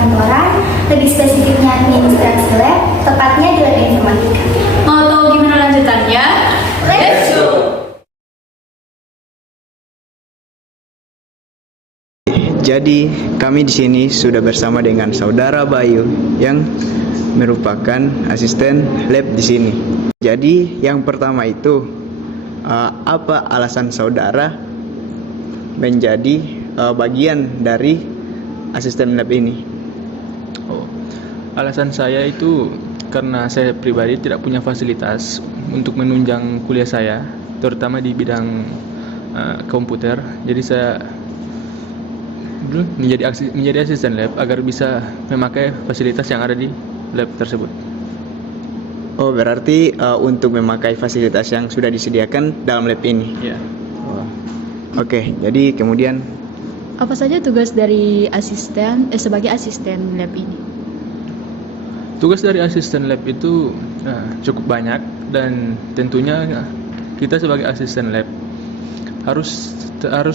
perkantoran, lebih spesifiknya administrasi lab, tepatnya di lab informatika. Mau tahu gimana lanjutannya? Let's go! Jadi, kami di sini sudah bersama dengan Saudara Bayu yang merupakan asisten lab di sini. Jadi, yang pertama itu apa alasan saudara menjadi bagian dari asisten lab ini? Alasan saya itu karena saya pribadi tidak punya fasilitas untuk menunjang kuliah saya, terutama di bidang komputer. Jadi saya menjadi asisten lab agar bisa memakai fasilitas yang ada di lab tersebut. Oh, berarti untuk memakai fasilitas yang sudah disediakan dalam lab ini. Ya. Oke, jadi kemudian Apa saja tugas dari sebagai asisten lab ini? Tugas dari asisten lab itu cukup banyak, dan tentunya kita sebagai asisten lab harus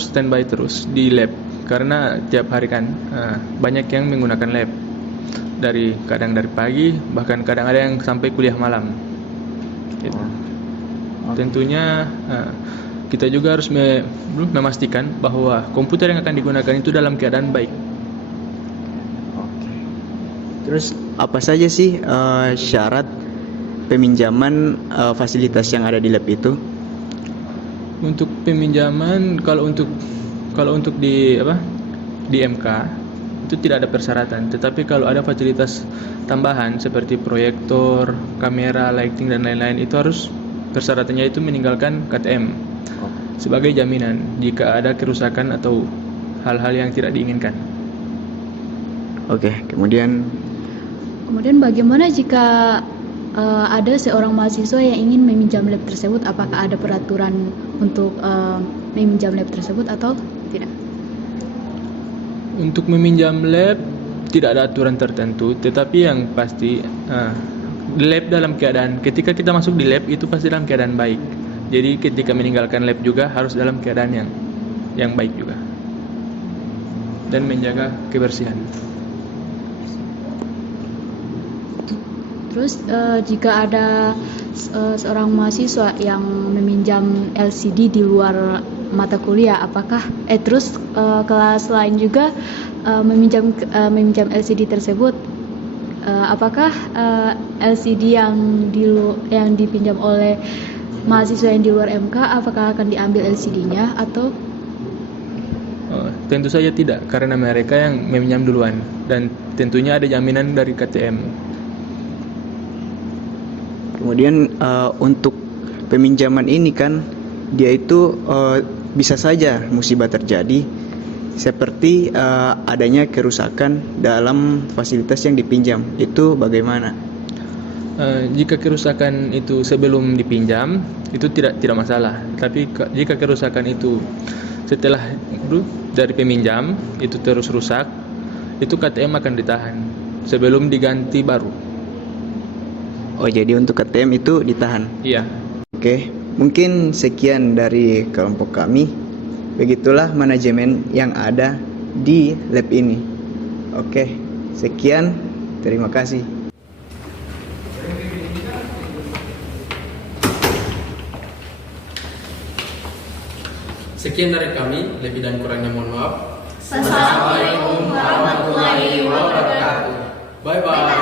standby terus di lab karena tiap hari kan banyak yang menggunakan lab, kadang dari pagi, bahkan kadang ada yang sampai kuliah malam gitu. Tentunya kita juga harus memastikan bahwa komputer yang akan digunakan itu dalam keadaan baik. terus apa saja sih syarat peminjaman fasilitas yang ada di lab itu? Untuk peminjaman, kalau untuk di MK itu tidak ada persyaratan, tetapi kalau ada fasilitas tambahan seperti proyektor, kamera, lighting dan lain-lain, itu harus persyaratannya itu meninggalkan KTM sebagai jaminan jika ada kerusakan atau hal-hal yang tidak diinginkan. Oke, kemudian Bagaimana jika ada seorang mahasiswa yang ingin meminjam lab tersebut? Apakah ada peraturan untuk meminjam lab tersebut atau tidak? Untuk meminjam lab tidak ada aturan tertentu, tetapi yang pasti lab dalam keadaan, ketika kita masuk di lab itu pasti dalam keadaan baik. Jadi ketika meninggalkan lab juga harus dalam keadaan yang baik juga, dan menjaga kebersihan. Terus jika ada seorang mahasiswa yang meminjam LCD di luar mata kuliah, apakah kelas lain juga meminjam LCD tersebut, apakah LCD yang dipinjam oleh mahasiswa yang di luar MK apakah akan diambil LCD-nya atau? Tentu saja tidak, karena mereka yang meminjam duluan, dan tentunya ada jaminan dari KTM. kemudian untuk peminjaman ini kan dia itu bisa saja musibah terjadi seperti adanya kerusakan dalam fasilitas yang dipinjam. Itu bagaimana? Jika kerusakan itu sebelum dipinjam itu tidak masalah, tapi jika kerusakan itu setelah dari peminjam itu terus rusak, itu KTM akan ditahan sebelum diganti baru. Oh, jadi untuk KTM itu ditahan? Iya. Oke, mungkin sekian dari kelompok kami. Begitulah manajemen yang ada di lab ini. Oke, sekian. Terima kasih. Sekian dari kami, lebih dan kurangnya mohon maaf. Assalamualaikum warahmatullahi wabarakatuh. Bye bye.